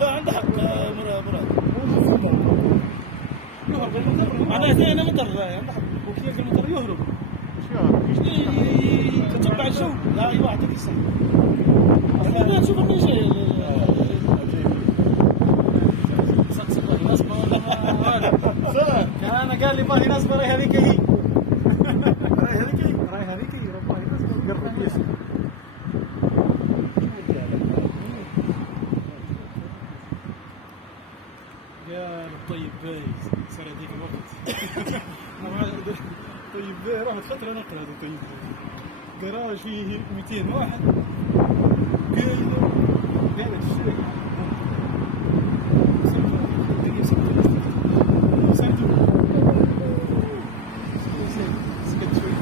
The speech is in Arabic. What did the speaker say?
لا عنده حق مراد. معناته انا مطر عنده حق، وكيف المطر يهرب. يتتبع الجو. لا اي واحد يكسر. انا نشوف انه شيء انا قال لي باغي ناس راي هذيك هي. راي هذيك هي ربما ناس قرب يسمع. يا طيب باي صار هذيك الوقت. طيب باي رحت فتره نقرا هذا طيب باي جراج فيه 200 واحد قالت الشيء سكت شوي.